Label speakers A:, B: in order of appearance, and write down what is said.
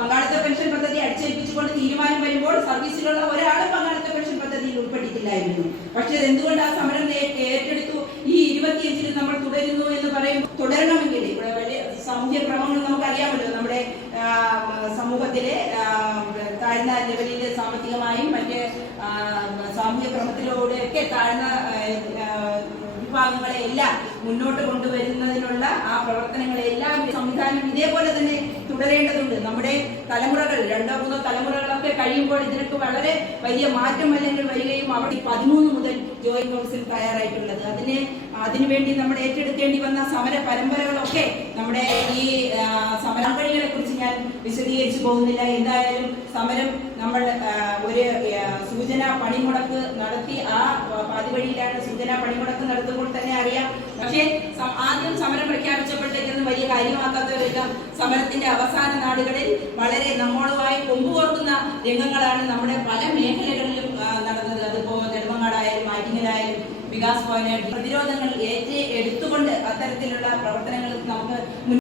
A: പങ്കാളിത്ത പെൻഷൻ പദ്ധതി അടിച്ചേൽപ്പിച്ചുകൊണ്ട് തീരുമാനം വരുമ്പോൾ സർവീസിലുള്ള ഒരാളും പങ്കാളിത്ത പെൻഷൻ പദ്ധതിയിൽ ഉൾപ്പെട്ടിട്ടില്ലായിരുന്നു. പക്ഷെ എന്തുകൊണ്ട് ആ സമരം ഏറ്റെടുത്തു? ഈ ഇരുപത്തിയഞ്ചിൽ നമ്മൾ തുടരുന്നു എന്ന് പറയുമ്പോൾ തുടരണമെങ്കിൽ ഇവിടെ വലിയ സാമൂഹ്യ ക്രമങ്ങൾ നമുക്കറിയാമല്ലോ. നമ്മുടെ സമൂഹത്തിലെ താഴ്ന്ന ലെവലിൽ സാമ്പത്തികമായും മറ്റ് സാമൂഹ്യ ക്രമത്തിലൂടെയൊക്കെ താഴ്ന്ന വിഭാഗങ്ങളെ എല്ലാം മുന്നോട്ട് കൊണ്ടുവരുന്നതിനുള്ള ആ പ്രവർത്തനങ്ങളെല്ലാം സംവിധാനം ഇതേപോലെ തന്നെ തുടരേണ്ടതുണ്ട് നമ്മുടെ തലമുറകൾ രണ്ടോ മൂന്നോ തലമുറകളൊക്കെ കഴിയുമ്പോൾ ഇതിനൊക്കെ വളരെ വലിയ മാറ്റം അല്ലെങ്കിൽ വരികയും അവിടെ പതിമൂന്ന് മുതൽ ജോയിന്റ് കൗൺസിൽ തയ്യാറായിട്ടുള്ളത്. അതിന് അതിനുവേണ്ടി നമ്മൾ ഏറ്റെടുക്കേണ്ടി വന്ന സമര പരമ്പരകളൊക്കെ നമ്മുടെ ഈ ആ, കുറിച്ച് ഞാൻ വിശദീകരിച്ചു പോകുന്നില്ല. എന്തായാലും സമരം നമ്മൾ ഒരു സൂചന പണിമുടക്ക് നടത്തി ആ പാതി വഴിയിലാണ് സൂചന പണിമുടക്ക് നടത്തുമ്പോൾ തന്നെ അറിയാം. പക്ഷേ ആദ്യം സമരം വലിയ കാര്യമാക്കാത്തവരെല്ലാം സമരത്തിന്റെ അവസാന നാടുകളിൽ വളരെ നമ്മളുമായി കൊമ്പുകോർക്കുന്ന രംഗങ്ങളാണ് നമ്മുടെ പല മേഖലകളിലും നടന്നത്. അതിപ്പോ നെടുമങ്ങാടായാലും ആറ്റിങ്ങലായാലും വികാസ് പോയിന്റ് പ്രതിരോധങ്ങൾ ഏറ്റ എടുത്തുകൊണ്ട് അത്തരത്തിലുള്ള പ്രവർത്തനങ്ങൾ നമുക്ക്